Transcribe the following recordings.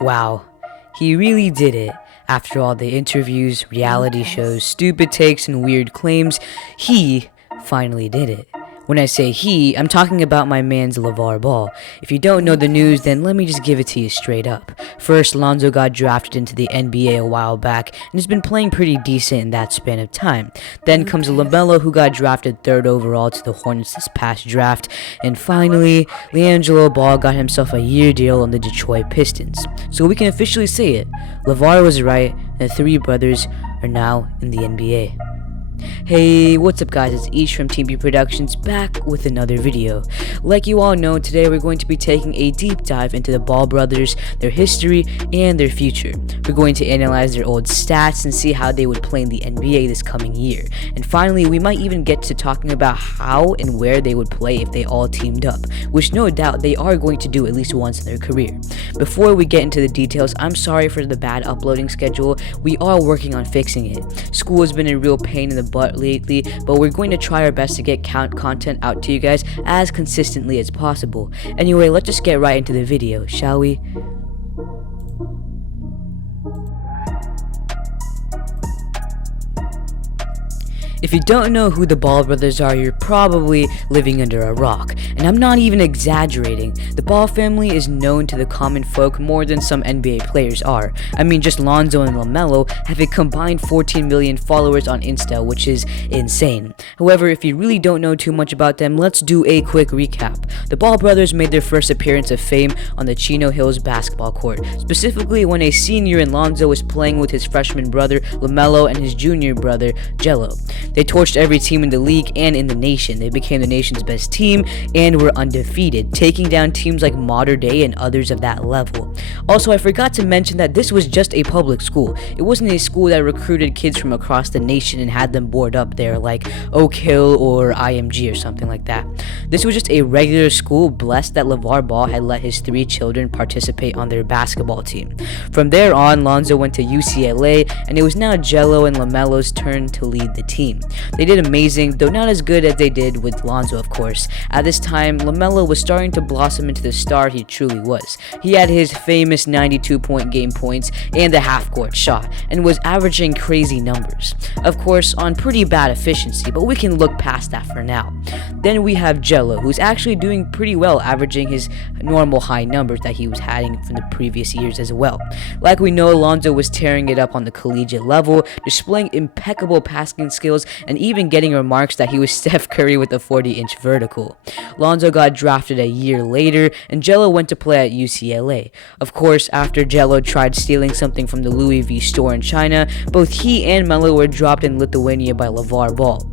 Wow, he really did it. After all the interviews, reality shows, stupid takes, and weird claims, he finally did it. When I say he, I'm talking about my man's LeVar Ball. If you don't know the news, then let me just give it to you straight up. First, Lonzo got drafted into the NBA a while back and has been playing pretty decent in that span of time. Then comes LaMelo, who got drafted 3rd overall to the Hornets this past draft. And finally, LiAngelo Ball got himself a year deal on the Detroit Pistons. So we can officially say it. LeVar was right, and the three brothers are now in the NBA. Hey, what's up guys, it's Ish from Team B Productions back with another video. Like you all know, today we're going to be taking a deep dive into the Ball brothers, their history, and their future. We're going to analyze their old stats and see how they would play in the NBA this coming year. And finally, we might even get to talking about how and where they would play if they all teamed up, which no doubt they are going to do at least once in their career. Before we get into the details, I'm sorry for the bad uploading schedule. We are working on fixing it. School has been a real pain in the butt lately, but we're going to try our best to get content out to you guys as consistently as possible. Anyway, let's just get right into the video, shall we? If you don't know who the Ball brothers are, you're probably living under a rock. And I'm not even exaggerating. The Ball family is known to the common folk more than some NBA players are. I mean, just Lonzo and LaMelo have a combined 14 million followers on Insta, which is insane. However, if you really don't know too much about them, let's do a quick recap. The Ball brothers made their first appearance of fame on the Chino Hills basketball court, specifically when a senior in Lonzo was playing with his freshman brother LaMelo and his junior brother Jello. They torched every team in the league and in the nation. They became the nation's best team and were undefeated, taking down teams like Modern Day and others of that level. Also, I forgot to mention that this was just a public school. It wasn't a school that recruited kids from across the nation and had them board up there like Oak Hill or IMG or something like that. This was just a regular school, blessed that LeVar Ball had let his 3 children participate on their basketball team. From there on, Lonzo went to UCLA, and it was now Jello and LaMelo's turn to lead the team. They did amazing, though not as good as they did with Lonzo, of course. At this time, LaMelo was starting to blossom into the star he truly was. He had his famous 92-point game points and the half-court shot, and was averaging crazy numbers. Of course, on pretty bad efficiency, but we can look past that for now. Then we have Jello, who's actually doing pretty well, averaging his normal high numbers that he was having from the previous years as well. Like we know, Lonzo was tearing it up on the collegiate level, displaying impeccable passing skills, and even getting remarks that he was Steph Curry with a 40-inch vertical. Lonzo got drafted a year later, and Jello went to play at UCLA. Of course, after Jello tried stealing something from the Louis V store in China, both he and Melo were dropped in Lithuania by LeVar Ball.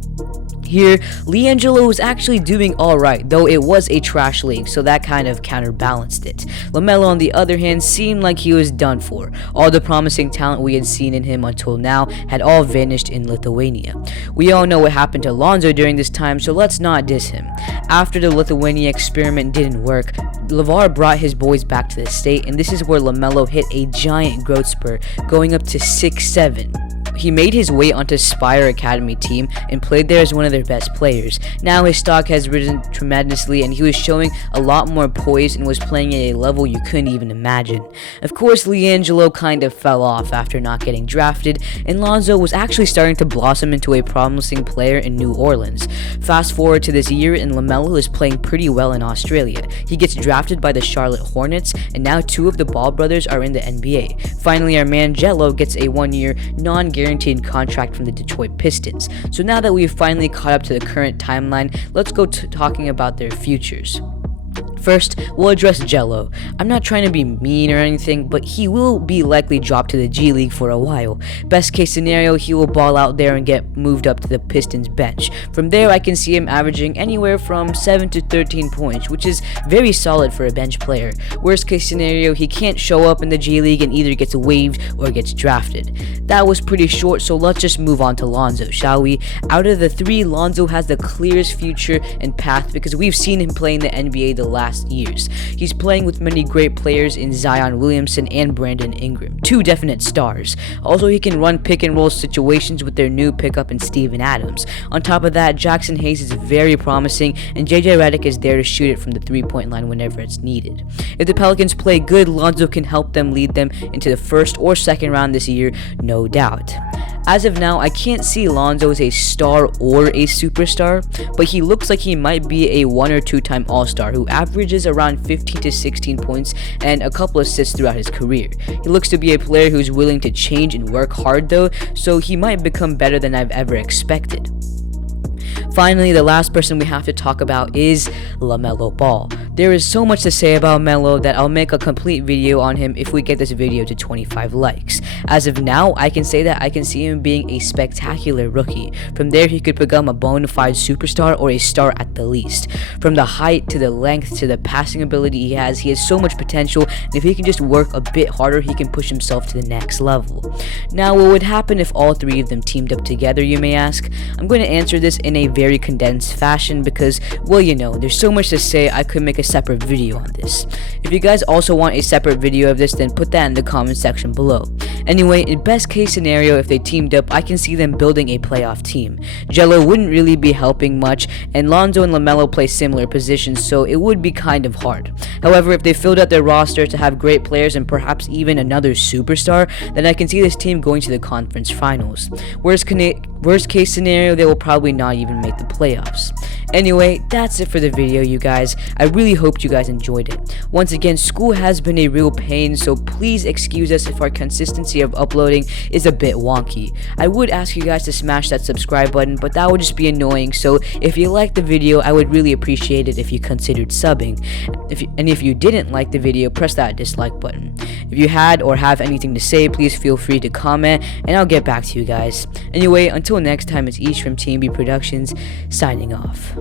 Here, LiAngelo was actually doing alright, though it was a trash league, so that kind of counterbalanced it. LaMelo, on the other hand, seemed like he was done for. All the promising talent we had seen in him until now had all vanished in Lithuania. We all know what happened to Lonzo during this time, so let's not diss him. After the Lithuania experiment didn't work, LeVar brought his boys back to the state, and this is where LaMelo hit a giant growth spurt, going up to 6'7". He made his way onto Spire Academy team and played there as one of their best players. Now his stock has risen tremendously, and he was showing a lot more poise and was playing at a level you couldn't even imagine. Of course, LiAngelo kind of fell off after not getting drafted, and Lonzo was actually starting to blossom into a promising player in New Orleans. Fast forward to this year, and LaMelo is playing pretty well in Australia. He gets drafted by the Charlotte Hornets, and now 2 of the Ball brothers are in the NBA. Finally, our man Jello gets a 1-year non-guaranteed contract from the Detroit Pistons. So now that we've finally caught up to the current timeline, let's go to talking about their futures. First, we'll address Jello. I'm not trying to be mean or anything, but he will be likely dropped to the G League for a while. Best case scenario, he will ball out there and get moved up to the Pistons bench. From there, I can see him averaging anywhere from 7 to 13 points, which is very solid for a bench player. Worst case scenario, he can't show up in the G League and either gets waived or gets drafted. That was pretty short, so let's just move on to Lonzo, shall we? Out of the 3, Lonzo has the clearest future and path because we've seen him play in the NBA the last past years. He's playing with many great players in Zion Williamson and Brandon Ingram, two definite stars. Also, he can run pick and roll situations with their new pickup in Steven Adams. On top of that, Jackson Hayes is very promising, and JJ Redick is there to shoot it from the three-point line whenever it's needed. If the Pelicans play good, Lonzo can help them lead them into the first or second round this year, no doubt. As of now, I can't see Lonzo as a star or a superstar, but he looks like he might be a 1 or 2 time All-Star who averages around 15 to 16 points and a couple assists throughout his career. He looks to be a player who's willing to change and work hard though, so he might become better than I've ever expected. Finally, the last person we have to talk about is LaMelo Ball. There is so much to say about Melo that I'll make a complete video on him if we get this video to 25 likes. As of now, I can say that I can see him being a spectacular rookie. From there, he could become a bona fide superstar or a star at the least. From the height to the length to the passing ability he has so much potential, and if he can just work a bit harder, he can push himself to the next level. Now, what would happen if all three of them teamed up together, you may ask? I'm going to answer this in a very condensed fashion because, well, you know, there's so much to say I could make a separate video on this. If you guys also want a separate video of this, then put that in the comment section below. Anyway, in best case scenario, if they teamed up, I can see them building a playoff team. Jello wouldn't really be helping much, and Lonzo and LaMelo play similar positions, so it would be kind of hard. However, if they filled out their roster to have great players and perhaps even another superstar, then I can see this team going to the conference finals. Worst case scenario, they will probably not even make the playoffs. Anyway, that's it for the video, you guys. I really hoped you guys enjoyed it. Once again, school has been a real pain, so please excuse us if our consistency of uploading is a bit wonky. I would ask you guys to smash that subscribe button, but that would just be annoying, so if you liked the video, I would really appreciate it if you considered subbing. If you didn't like the video, press that dislike button. If you had or have anything to say, please feel free to comment, and I'll get back to you guys. Anyway, until next time, it's Ish from TMB Productions, signing off.